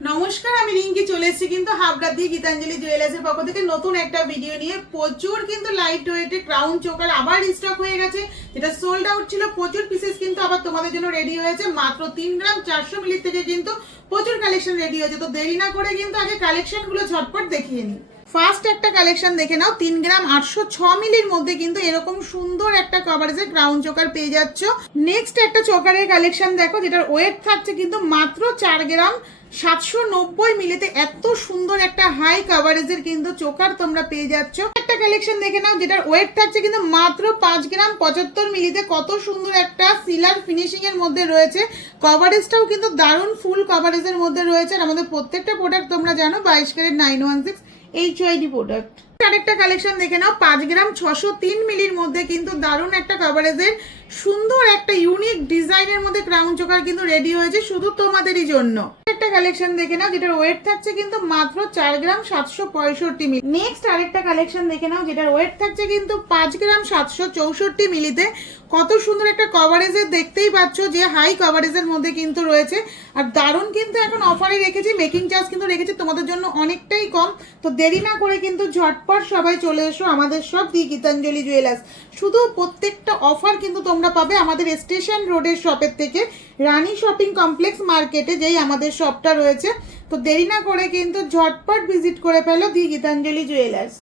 নমস্কার, আমি রিঙ্কি চলে এসেছি কিন্তু হাবড়া দিয়ে গীতাঞ্জলি জুয়েলার্সের পক্ষ থেকে নতুন একটা ভিডিও নিয়ে। প্রচুর কিন্তু লাইট ওয়েটে ক্রাউন চোকার আবার রিস্টক হয়ে গেছে, যেটা সোল্ড আউট ছিল। প্রচুর পিসেস কিন্তু আবার তোমাদের জন্য রেডি হয়েছে। মাত্র 3 গ্রাম 400 মিলি থেকে কিন্তু প্রচুর কালেকশন রেডি হয়েছে। তো দেরি না করে কিন্তু আগে কালেকশনগুলো ঝটপট দেখিয়ে নিই। ফার্স্ট একটা কালেকশন দেখে নাও। 3 গ্রাম 806 মিলির মধ্যে কিন্তু এরকম সুন্দর একটা কভারেজের ক্রাউন চোকার পেয়ে যাচ্ছ। নেক্সট একটা চোকারের কালেকশন দেখো, যেটার ওয়েট থাকছে কিন্তু মাত্র 4 গ্রাম 790 মিলিতে। এত সুন্দর একটা হাই কভারেজের কিন্তু চোকার তোমরা পেয়ে যাচ্ছ। একটা কালেকশন দেখে নাও, যেটার ওয়েট থাকছে কিন্তু মাত্র 5 গ্রাম 75 মিলিতে। কত সুন্দর একটা সিলার ফিনিশিং এর মধ্যে রয়েছে। কভারেজটাও কিন্তু দারুণ ফুল কভারেজের মধ্যে রয়েছে। আর আমাদের প্রত্যেকটা প্রোডাক্ট তোমরা জানো 22 ক্যারেট 916 HYD প্রোডাক্ট। আরেকটা কালেকশন দেখে নাও, 5 গ্রাম 603 মিলির মধ্যে কিন্তু দারুণ একটা কভারেজের সুন্দর একটা ইউনিক ডিজাইনের মধ্যে ক্রাউন চোকার কিন্তু রেডি হয়েছে শুধু তোমাদেরই জন্য। একটা কালেকশন দেখে নাও, যেটার ওয়েট থাকছে কিন্তু মাত্র 4 গ্রাম 765 মিলি। নেক্সট আরেকটা কালেকশন দেখে নাও, যেটার ওয়েট থাকছে কিন্তু 5 গ্রাম 764 মিলিতে। কত সুন্দর একটা কভারেজের, দেখতেই পাচ্ছ যে হাই কভারেজের মধ্যে কিন্তু রয়েছে। আর দারুণ কিন্তু এখন অফারে রেখেছি, মেকিং চার্জ কিন্তু রেখেছি তোমাদের জন্য অনেকটাই কম। তো দেরি না করে কিন্তু ঝটপট সবাই চলে এসো আমাদের সব দি গীতাঞ্জলি জুয়েলার্স। শুধু প্রত্যেকটা অফার কিন্তু তোমরা পাবে আমাদের স্টেশন রোডের শপের থেকে, রানী শপিং কমপ্লেক্স মার্কেটে যেই আমাদের শপটা রয়েছে। তো দেরি না করে কিন্তু ঝটপট ভিজিট করে ফেলো দি গীতাঞ্জলি জুয়েলার্স।